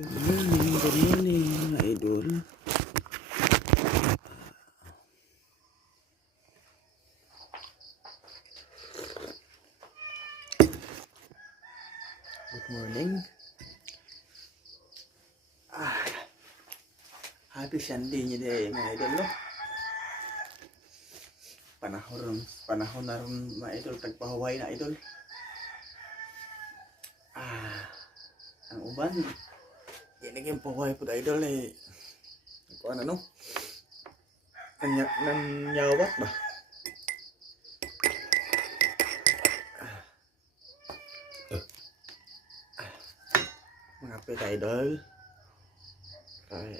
Good morning mga idol. Good morning. Happy Sunday niya day mga idol no. Panahon na ron mga idol, tagpahuway na idol. Ang uban. Yan naging pahuway po idol eh. Kung ano no? Nanyawat ba? Mga pet idol. Ay,